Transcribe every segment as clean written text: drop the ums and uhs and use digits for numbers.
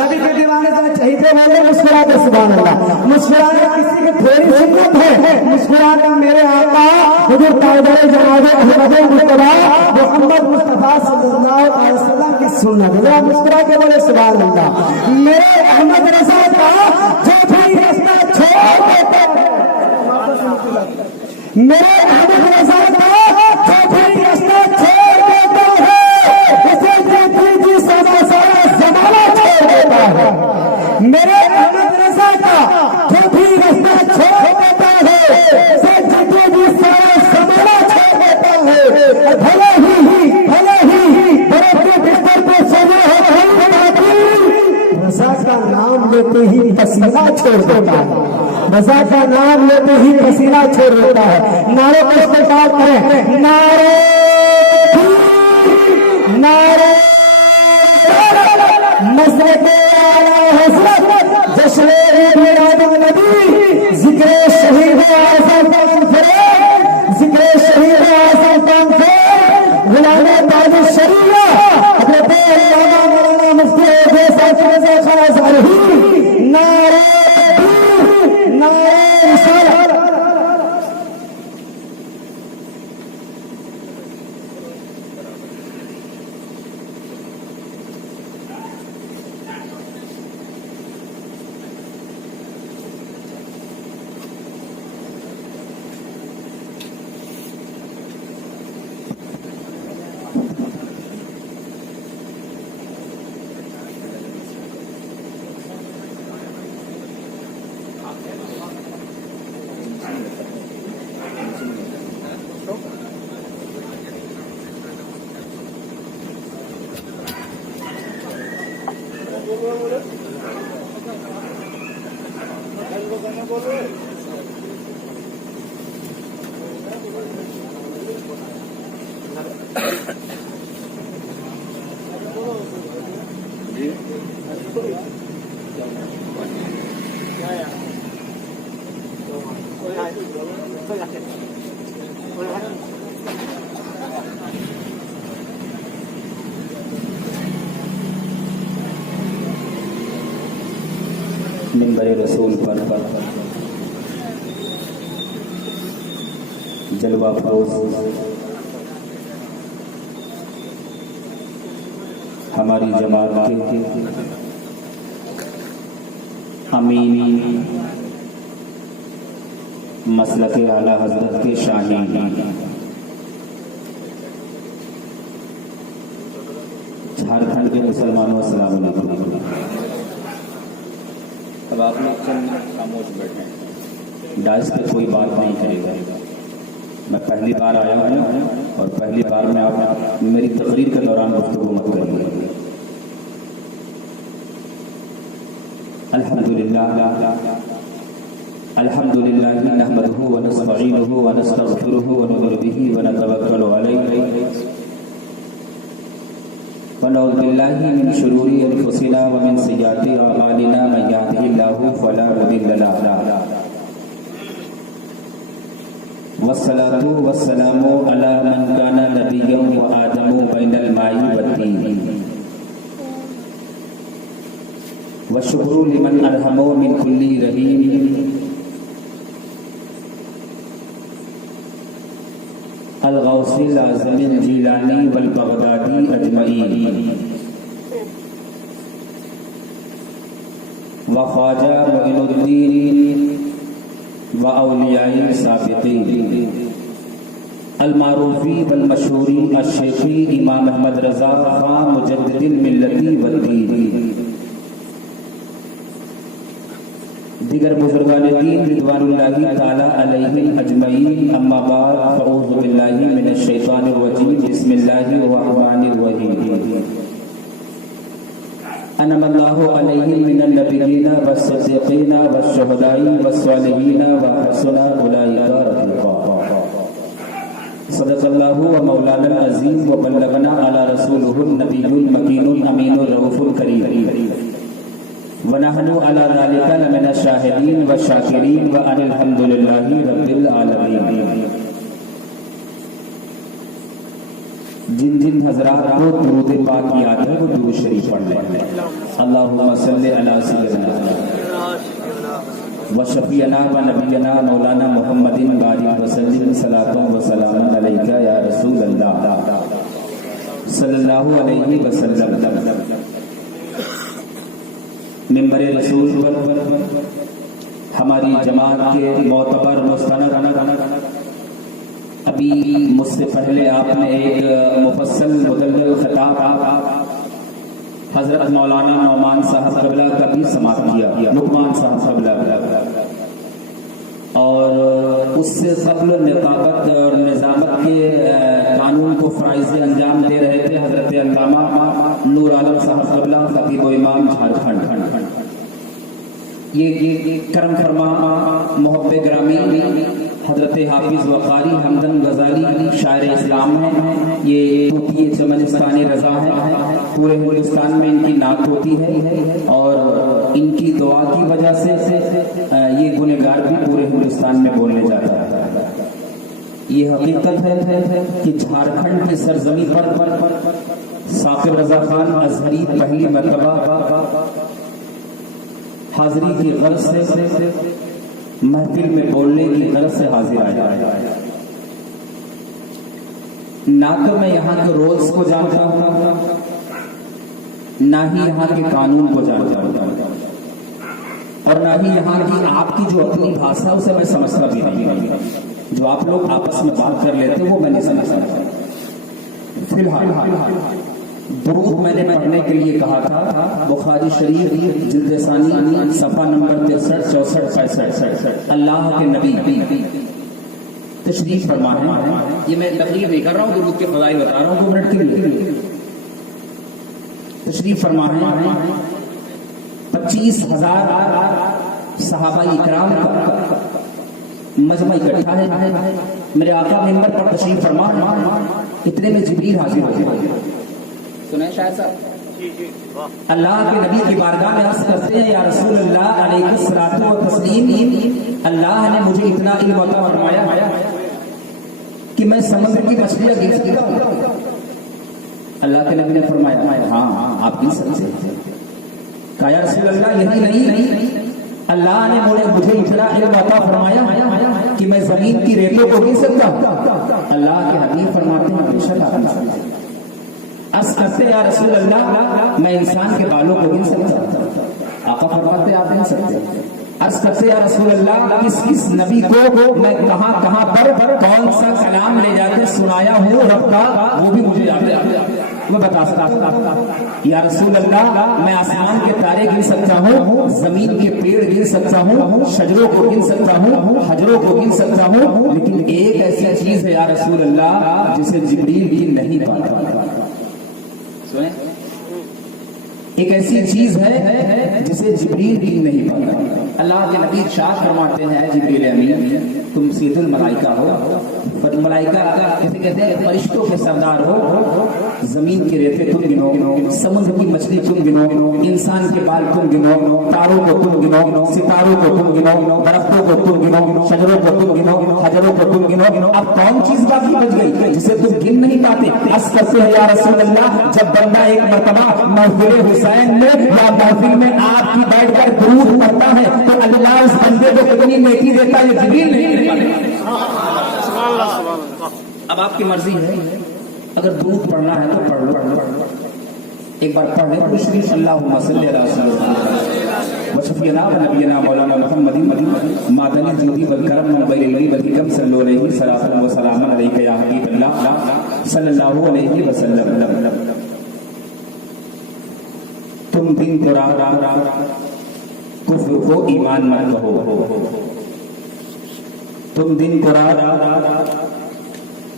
نبی کے دیوانے سے چہیتے والے مسکرا دے سبحان اللہ. مسکرانا کسی کی تھوڑی سنت ہے. مسکرانا میرے آقا حضور تاجدار جناب احمد مصطفیٰ محمد مصطفیٰ صلی اللہ علیہ وسلم کی سنت ہے. مسکرا کے بولے سبحان اللہ. میرے احمد رضا کا جو بھی رستہ چھوڑ دیتا ہے, میرے احمد رضا کا جو بھی رستہ چھوڑ دیتا ہے اسے جیتی جی سارا زمانہ چھوڑ دیتا ہے. میرے احمد رضا کا جو بھی رستہ چھوڑ دیتا ہے اسے جیتی جی سارا زمانہ چھوڑ دیتا ہے. بھلے ہی بڑے کے بستر پہ سونے ہو رہی رضا کا نام لیتے ہی پسینہ چھوڑ دیتا ہے. رضا کا نام لیتے ہی پسینہ چھوڑ دیتا ہے. نعرے کو استقبال کریں. نعرے مسجد اعلی حضرت جشن میلاد النبی ذکر شہید اعظم کانفرنس, ذکر شہید اعظم کانفرنس غلام تاج الشریعہ حضرت علامہ مولانا مفتی اعجاز رضا خان ازہری. نعرے رسالت. منبر رسول پر جلوہ فروز ہماری جماعت کے امین مسلک اعلیٰ حضرت کے شاہین جھارکھنڈ کے مسلمانوں السلام علیکم. اب آپ لوگ خاموش بیٹھیں, ڈائس پہ کوئی بات نہیں کرے گا. میں پہلی بار آیا ہوں اور پہلی بار میں آپ میری تقریر کے دوران گفتگو مت کریے. الحمدللہ نحمدہ ونستعینہ ونستغفرہ ونؤمن بہ ونتوکل علیہ ونعوذ باللہ من شرور انفسنا ومن سیئات اعمالنا من یهده اللہ فلا مضل له والصلاة والسلام علی من کان نبیا وآدم بین الماء والطین والشکر لمن ارحم من کل رحیم الغوث العظم الجیلانی والبغدادی اجمعین وخواجہ معین الدین واولیاء السابقین المعروفی والمشہوری الشیخی امام احمد رضا خان مجدد الملتی والدین دیگر بزرگان دین رضوان اللہ تعالی علیہم اجمعین. اما بعد فاعوذ باللہ من الشیطان الرجیم. بسم اللہ الرحمن الرحیم. انعم اللہ علیہم من النبیین والصدیقین والشہداء والصالحین وحسن اولئک رفیقا. صدق اللہ و مولانا العظیم و بلغنا علی رسولہ النبی المکین الامین الرؤوف الکریم ونحن على ذلك لمن الشاهدين والشاكرين وأن الحمد لله رب العالمين. جن جن حضرات کو درود پاک یاد ہے وہ درود شریف پڑھ لیں. اللہم صلی علی سیدنا و شفیعنا و نبینا مولانا محمد بارک وسلم صلاۃ و سلام علیک یا رسول اللہ صلی اللہ علیہ وسلم. منبر رسول پر ہماری جماعت کے معتبر مستند ابھی مجھ سے پہلے آپ نے ایک مفصل مدلل خطاب حضرت مولانا نعمان صاحب قبلہ کا بھی سماعت کیا، لقمان صاحب قبلہ، اور اس سے قبل نقابت اور نظامت کے قانون کو فرائض انجام دے رہے تھے حضرت علامہ نور عالم صاحب قبلہ خطیب و امام جھارکھنڈ. یہ کرم فرما محب گرامی حضرت حافظ وقاری حمدن غزالی شاعر اسلام ہیں. یہ طوطی چمنستان رضا ہے، پورے ہندوستان میں ان کی نعت ہوتی ہے، اور ان کی دعا کی وجہ سے یہ گنہگار بھی پورے ہندوستان میں بولنے جاتا ہے. یہ حقیقت ہے کہ جھارکھنڈ کی سرزمین پر ثاقب رضا خان ازہری پہلی مرتبہ حاضری کی غرض سے محفل میں بولنے کی غرض سے حاضر آیا. نہ تو میں یہاں کے رولز کو جانتا ہوں، نہ ہی یہاں کے قانون کو جانتا ہوں، اور نہ ہی یہاں کی آپ کی جو اپنی بھاشا اسے میں سمجھتا بھی نہیں. جو آپ لوگ آپس میں بات کر لیتے وہ میں نہیں سمجھتا. فی الحال درود میں نے پڑھنے کے لیے کہا تھا، بخاری شریف جلد ثانی صفحہ نمبر 63 64 65. اللہ کے نبی تشریف فرما ہے. یہ میں تقریر نہیں کر رہا ہوں، درود کے فضائل بتا رہا ہوں 2 منٹ کے لیے. تشریف فرما ہے 25,000 صحابہ اکرام کا مجمع اکٹھا ہے. میرے آقا منبر پر تشریف فرما، اتنے میں جبریل حاضر ہوتے ہیں. سنیں شاید صاحب، اللہ کے نبی کی بارگاہ میں عرض کرتے ہیں یا رسول اللہ علیہ الصلوۃ والتسلیم، اللہ نے مجھے اتنا علم عطا فرمایا کہ میں سمندر کی مچھلیاں گر سکتا ہوں. اللہ کے نبی نے فرمایا ہاں آپ گر سکتے ہیں. کہا یا رسول اللہ یہی نہیں، اللہ نے مجھے اتنا علم عطا فرمایا کہ میں زمین کی ریتوں کو گر سکتا ہوں. اللہ کے حبیب فرماتے ہیں بے شک آپ گر سکتے ہیں. عرض کرتے یا رسول اللہ میں انسان کے بالوں کو گر سکتا ہوں. آقا فرماتے آپ گر سکتے ہیں. عرض کرتے یا رسول اللہ کس نبی کو میں کہاں پر کون سا کلام لے جاتے سنایا ہوں رب کا وہ بھی مجھے یاد ہے، میں بتا سکتا ہوں. یا رسول اللہ میں آسمان کے تارے گر سکتا ہوں، زمین کے پیڑ گر سکتا ہوں، شجروں کو گر سکتا ہوں، حجروں کو گر سکتا ہوں، لیکن ایک ایسی چیز ہے یا رسول اللہ جسے جبریل بھی نہیں پاتا. ایک ایسی چیز ہے جسے جبریل بھی نہیں پاتا. اللہ کے نبی ارشاد فرماتے ہیں جبریل امین تم سید الملائکہ ہو. ملائکہ کہتے ہیں فرشتوں کے سردار ہو. زمین کی ریتیں تم گنو، سمندر کی مچھلی تم گنو، انسان کے بال تم گنو، تاروں کو تم گنو، ستاروں کو تم گنو، درختوں کو تم گنو، شجروں کو تم گنو، حجروں کو تم گنو. اب کون چیز باقی بچ گئی جسے تم گن نہیں پاتے؟ عرض کرتے ہیں یا رسول اللہ جب بندہ ایک مرتبہ محفل حسین میں یا محفل میں آپ کی بیٹھ کر درود پڑھتا ہے تو اللہ اس بندے کو کتنی نیکی دیتا ہے جبریل نہیں. اب آپ کی مرضی ہے، اگر درود پڑھنا ہے تو پڑھ لو. ایک بار پڑھ لیں تو شریف اللہم صلی علی سیدنا و شفیعنا و نبینا مولانا محمد معدن الجود والکرم منبع العلم والحکم صلی علیہ صلاۃ و سلام علیک یا حبیب اللہ صلی اللہ علیہ وسلم. تم دن کو کفر کو ایمان مت کہو، تم دن کو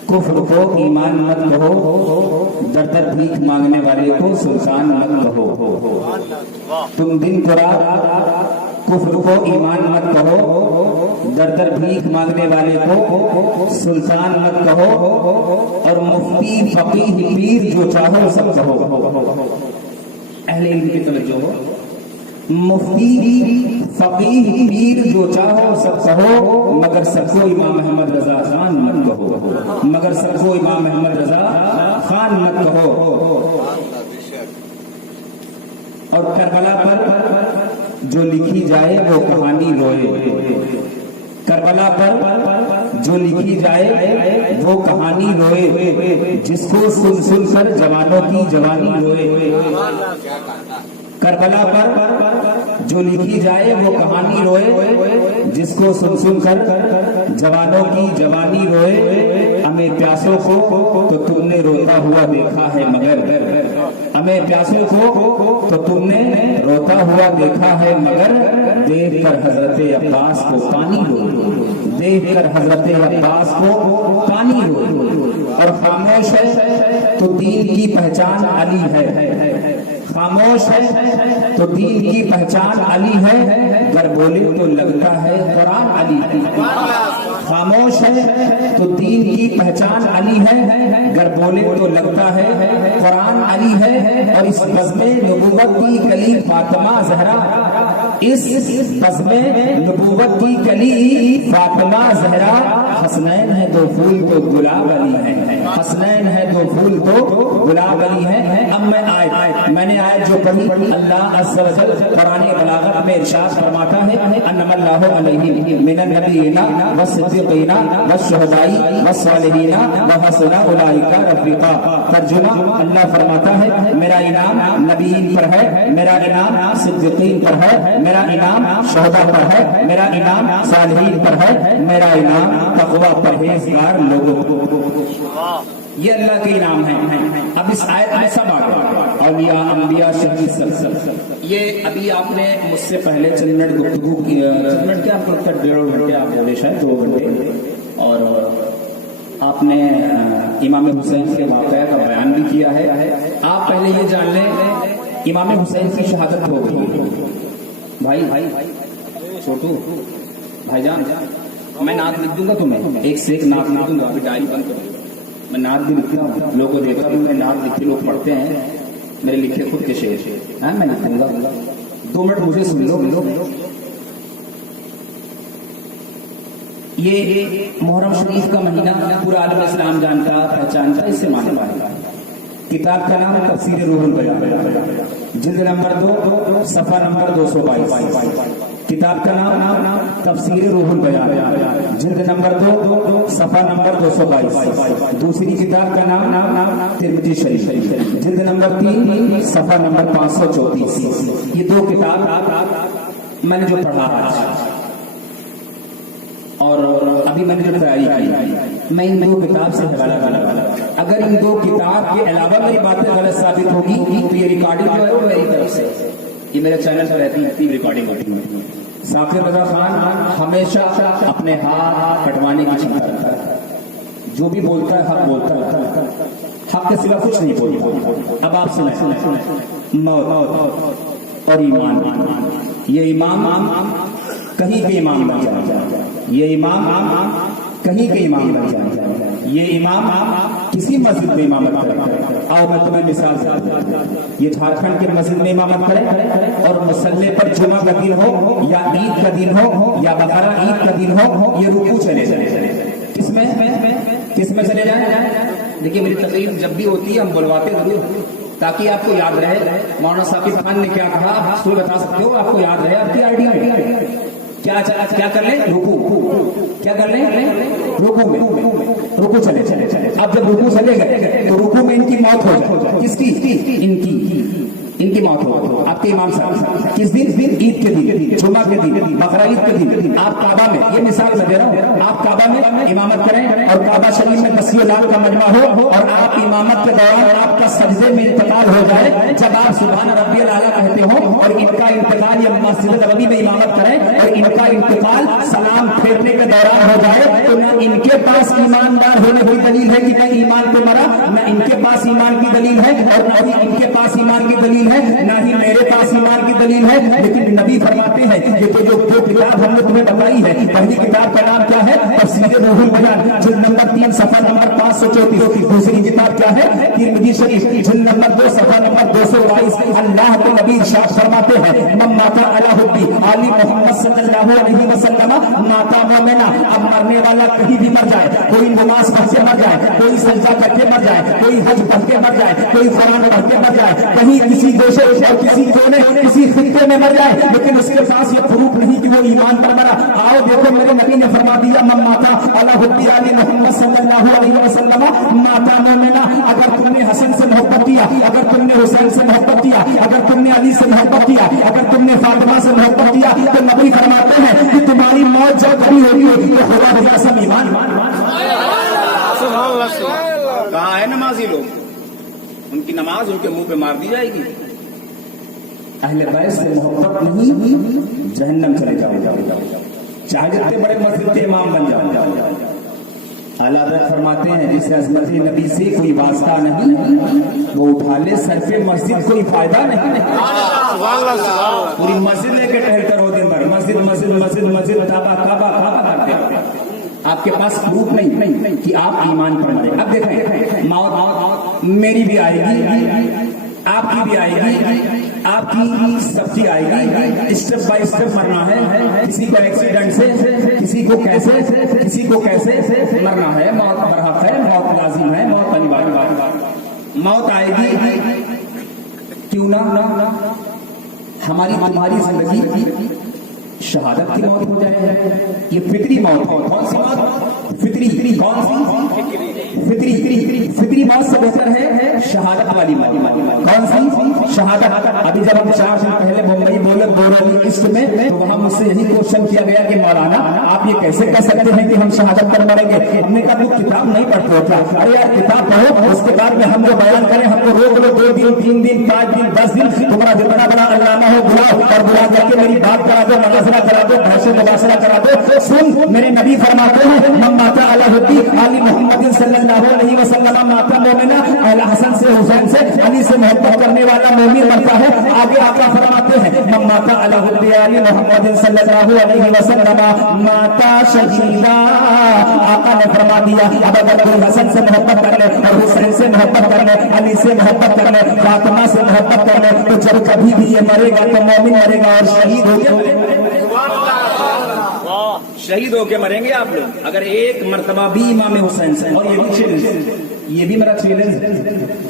کفر کو ایمان مت کہو، در در بھیک مانگنے والے کو سلطان مت کہو. تم دن کو کفر کو ایمان مت کہو، در در بھیک مانگنے والے کو سلطان مت کہو، اور مفتی فقیہ پیر جو چاہو سب کہو. اہل علم کی توجہ ہو، مفتی فقیہ پیر جو چاہو سب کہو، مگر سب کو امام احمد رضا خان مت کہو، مگر سب کو امام احمد رضا خان مت کہو۔ اور کربلا پر جو لکھی جائے وہ کہانی روئے، کربلا پر جو لکھی جائے وہ کہانی روئے، جس کو سن سن کر جوانوں کی جوانی روئے۔ کربلا پر جو لکھی جائے وہ کہانی روئے، جس کو سن سن کر جوانوں کی جوانی روئے۔ ہمیں پیاسوں کو تو تم نے روتا ہوا دیکھا ہے مگر، ہمیں پیاسوں کو تو تم نے روتا ہوا دیکھا ہے مگر، دیکھ کر حضرت عباس کو پانی روئے، دیکھ کر حضرت عباس کو پانی روئے۔ اور خاموش ہے تو دین کی پہچان علی ہے، خاموش ہے تو دین کی پہچان علی ہے، گر بولے تو لگتا ہے قرآن علی ہے۔ خاموش ہے تو دین کی پہچان علی ہے، گر بولے تو لگتا ہے قرآن علی ہے۔ اور اس بزم نبوت کی کلی فاطمہ زہرا، اس بزم نبوت کی کلی فاطمہ زہرا، حسنین ہے دو پھول تو گلاب علی ہے، حسنین ہے دو پھول تو گلاب علی ہے۔ اب میں نے آیت جو پڑھی، اللہ عز و جل قرآن بلاغت میں ارشاد فرماتا ہے انما اللہ علیہ من النبیین والصدیقین والشہداء والصالحین وحسن اولئک رفیقا۔ ترجمہ، اللہ فرماتا ہے میرا انعام نبیین پر ہے، میرا انعام صدیقین پر ہے، میرا انعام شہداء پر ہے، میرا انعام صالحین پر ہے، میرا انعام تقوی پرہیزگار لوگوں کو۔ یہ اللہ کے انعام ہے۔ اب اس آیت میں سب آ گیا، اولیاء، انبیاء، شہید، سب۔ یہ ابھی آپ نے مجھ سے پہلے چند منٹ گفتگو کی، چند منٹ کیا آپ کو 1.5 گھنٹے آپ بولے، شاید 2 گھنٹے، اور آپ نے امام حسین کے واقعہ کا بیان بھی کیا ہے۔ آپ پہلے یہ جان لیں امام حسین کی شہادت ہو گئی۔ بھائی چھوٹو بھائی جان، میں نعت لکھ دوں گا تمہیں، ایک سے ایک نعت لکھ دوں گا، ابھی ڈائری بند کر دوں گا۔ میں نعت بھی لکھتا ہوں، لوگوں کو دیکھا بھی، میں نعت لکھے لوگ پڑھتے ہیں، میرے لکھے خود کے شعر ہیں، میں لکھوں گا۔ 2 منٹ مجھے سن لو۔ یہ محرم شریف کا مہینہ پورا عالم اسلام جانتا پہچانتا، اس سے مانے والا کتاب کا نام تفسیر روح البیان، جلد نمبر 2 صفحہ نمبر 222۔ کتاب کا نام تفسیر روح البیان، جلد نمبر 2 صفحہ نمبر 222۔ دوسری کتاب کا نام ترمذی شریف، جلد نمبر 3 صفحہ نمبر 534۔ یہ 2 کتاب میں نے جو پڑھا آج، اور ابھی میں نے جو تیاری کی، میں ان 2 کتاب سے حوالہ کروں۔ اگر ان 2 کتاب کے علاوہ میری باتیں غلط ثابت ہوگی تو یہ ریکارڈنگ جو ہے وہ میری طرف سے، یہ میرے چینل پر رہتی اتنی ریکارڈنگ ہوتی ہے۔ ثاقب رضا خان ہمیشہ اپنے ہاتھ کٹوانے کی چنتا رکھتا ہے، جو بھی بولتا ہے حق بولتا ہے، حق کے سوا کچھ نہیں بولتا۔ اب آپ سنیں، موت اور ایمان، یہ امام کہیں کے امام بن جائے، یہ امام کہیں کے امام بن جائے، یہ امام کسی مسجد میں امامت کرے۔ آؤ میں تمہیں مثال سے یہ جھارکھنڈ کے مسجد میں امامت کرے، اور مسلح پر جمعہ کا دن ہو یا عید کا دن ہو یا بقرہ عید کا دن ہو، یہ رکوع چلے جائے۔ کس میں چلے جائیں؟ دیکھیے میری تقریر جب بھی ہوتی ہے ہم بلواتے ضرور تاکہ آپ کو یاد رہے مولانا ثاقب خان نے کیا کہا، آپ بتا سکتے ہو، آپ کو یاد رہے آپ کی آئی ڈی میں۔ کیا کر لیں؟ رکوع۔ کیا کر لیں؟ رکوع میں رکوع چلے۔ اب جب رکوع چلے گئے تو رکوع میں ان کی موت ہو جائے۔ کس کی؟ ان کی موت ہو۔ آپ کے امام صاحب کس دن؟ عید کے دن، جمعہ کے دن، بقرہ عید کے دن آپ کعبہ میں، یہ مثال میں دے رہا ہوں، آپ کعبہ میں امامت کریں اور کعبہ شریف میں 10 لاکھ کا مجمع ہو، اور آپ امامت کے دوران آپ کا سجدے میں انتقال ہو جائے، جب آپ سبحان ربی الاعلیٰ کہتے ہو اور ان کا انتقال یا مسجد نبوی میں امامت کریں اور ان کا انتقال سلام پھیرنے کے دوران ہو جائے، تو نہ ان کے پاس ایماندار ہونے کی دلیل ہے کہ میں ایمان پہ مرا، نہ ان کے پاس ایمان کی دلیل ہے، اور نہ ہی ان کے پاس ایمان کی دلیل ہے، نہ ہی میرے پاس ایمان کی دلیل ہے, لیکن نبی فرماتے ہیں یہ تو جو کتاب ہم نے تمہیں بتائی ہے, پہلی کتاب کا نام کیا ہے؟ تفسیر روح البیان, جلد نمبر 3 صفحہ نمبر 534. دوسری کتاب کیا ہے؟ ترمذی شریف, جلد نمبر 2 صفحہ نمبر 222. اللہ کے نبی ارشاد فرماتے ہیں من مات علی حبی علی محمد صلی اللہ علیہ وسلم مات مومنا. اب مرنے والا کہیں بھی مر جائے, کوئی نماز پڑھ کے مر جائے, کوئی سجدہ کر کے مر جائے, کوئی حج پڑھ کے مر جائے, کوئی قرآن پڑھ کے مر جائے, کہیں کسی گوشے اور کسی کونے کسی خطے میں مر جائے, لیکن اس کے پاس یہ پروف نہیں کہ وہ ایمان پر مرا. آؤ دیکھو میرے نبی نے فرما دیا من مات علی حبی علی محمد صلی اللہ علیہ وسلم مات مومنا. اگر تم نے حسن سے محبت کیا, اگر تم نے حسین سے محبت کیا, اگر تم نے علی سے محبت کیا, اگر تم نے فاطمہ سے محبت کیا, تو نبی فرماتے ہیں کہ تمہاری موت جب کبھی ہوگی تو خدا بجا سب ایمان. کہاں ہے نمازی لوگ؟ ان کی نماز ان کے منہ پہ مار دی جائے گی. اہل بیت سے محبت نہیں, جہنم چلے جاؤ, چاہے جتنے بڑے مسجد کے امام بن جاؤ. اعلیٰ حضرت فرماتے ہیں جس عظمت نبی سے کوئی واسطہ نہیں, وہ اٹھا لے سر پہ مسجد کوئی فائدہ نہیں. پوری مسجد لے کے ٹہلتے رہو دن بھر, مسجد مسجد مسجد مسجد, کعبہ کعبہ کعبہ کرتے ہیں. آپ کے پاس پروف نہیں کہ آپ ایمان پر مرے. اب دیکھیں موت میری بھی آئے گی, آپ کی بھی آئے گی, آپ کی سب کی آئے گی. اسٹیپ بائی اسٹیپ مرنا ہے. کسی کو ایکسیڈنٹ سے, کسی کو کیسے مرنا ہے. موت برحق ہے, موت لازم ہے, موت انیوارہ. موت آئے گی, کیوں نہ ہماری تمہاری زندگی شہادت کی موت ہو جائے. یہ فطری موت ہے. کون سی موت؟ فطری. کون سی؟ فطری موت سے بہتر ہے شہادت والی موت. کون سی؟ شہادت. ابھی جب ہم 4 دن پہلے ممبئی بورڈ لسٹ میں, تو وہاں مجھ سے یہی کوشچن کیا گیا کہ مولانا آپ یہ کیسے کہہ سکتے ہیں کہ ہم شہادت پر مریں گے؟ ہم نے کہا وہ کتاب نہیں پڑھتے ہو کیا؟ ارے یار کتاب پڑھو, اس کے بعد میں ہم جو بیان کریں ہم کو روک لو. 2 دن 3 دن 5 دن 10 دن, تمہارا جتنا بڑا علامہ ہو بلاؤ, اور بلا کر کے میری بات کرا دو, مناظرہ کرا دو, بحث مباحثہ کرا دو. سن, میرے نبی فرماتے ہیں من مات علی حبی علی محمد صلی اللہ علیہ وسلم مات مومنا. اہل حسن سے, حسین سے, علی سے محبت کرنے والا مومن مرتا ہے. آگے آقا فرماتے ہیں من مات علی حبی علی محمد صلی اللہ علیہ وسلم مات شہیدا. آقا نے فرما دیا اب اگر کوئی حسن سے محبت کر لے, اور حسین سے محبت کر لے, علی سے محبت کر لے, فاطمہ سے محبت کر لے, تو جب کبھی بھی یہ مرے گا تو مومن مرے گا اور شہید ہو گیا. شہید ہو کے مریں گے آپ لوگ اگر ایک مرتبہ بھی امام حسین سے. اور یہ بھی میرا چیلنج ہے,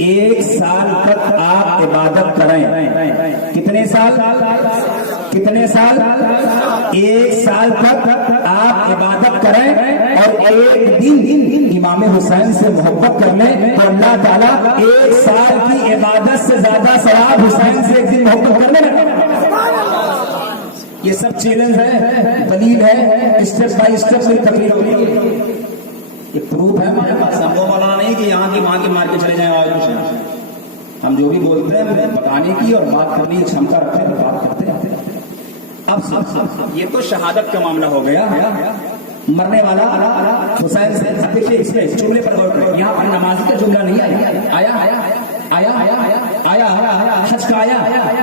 1 سال تک آپ عبادت کریں. کتنے سال؟ 1 سال تک آپ عبادت کریں, اور 1 دن امام حسین سے محبت کر لیں, تو اللہ تعالیٰ 1 سال کی عبادت سے زیادہ ثواب حسین سے 1 دن محبت کرنے لگے. یہ سب چیلنج ہے, دلیل ہے, اسٹیپ بائی اسٹیپ میں تقریر ہوئی ہے. یہ پروف ہے ہمارے پاس. ہم وہ مولانا نہیں کہ یہاں کی وہاں کی مار کے چلے جائیں. آج ہم جو بھی بولتے ہیں بتانے کی اور بات کرنے کی چھمتا رکھتے ہیں, بات کرتے ہیں. اب یہ تو شہادت کا معاملہ ہو گیا. مرنے والا حسین سے. دیکھیے اس میں جملے پر غور کریں. یہاں پر نمازی کا جملہ نہیں آیا, حج کا آیا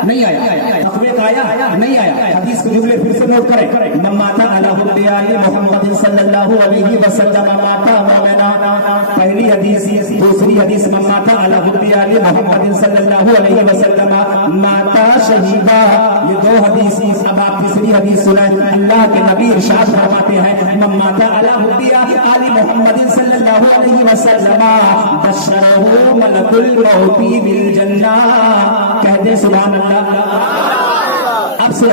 نہیں, آیا تقوی کا آیا نہیں, آیا. حدیث کے جملے پھر سے نوٹ کریں. من مات علی حبی علی محمد صلی اللہ علیہ وسلم مات مومنا. پہلی حدیث. دوسری حدیث من مات علی حبی علی محمد صلی اللہ علیہ وسلم مات شہیدا. یہ 2 حدیث. اب آپ تیسری حدیث سنیں. اللہ کے نبی ارشاد فرماتے ہیں من مات علی حبی علی محمد صلی اللہ علیہ وسلم بشرہ ملک الموت بالجنہ. کہہ دے سبحان اللہ. اب سے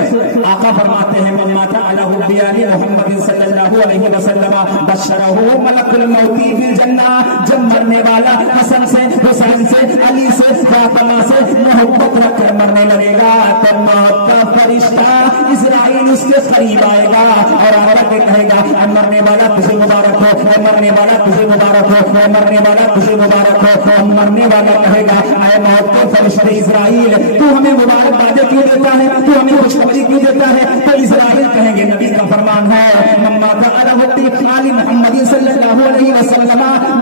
آقا فرماتے ہیں من مات علی حبی علی محمد صلی اللہ علیہ وسلم بشرہ ملک الموت بالجنہ. جب مرنے والا حسن سے, حسین سے, علی سے, فاطمہ سے محبت رکھ کر مرنے لگے گا, تو موت کا فرشتہ اسرائیل اس کے قریب آئے گا اور آ کے کہے گا مرنے والا تجھے مبارک ہو, مرنے والا تجھے مبارک ہو, مرنے والا تجھے مبارک ہو. مرنے والا کہے گا اے موت کے فرشتے اسرائیل, تو ہمیں مبارک بادیں کیوں دیتا ہے, تو ہمیں خوشخبری کیوں دیتا ہے؟ تو اسرائیل کہیں گے نبی کا فرمان ہے من مات علی حبی علی محمد صلی اللہ علیہ وسلم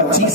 25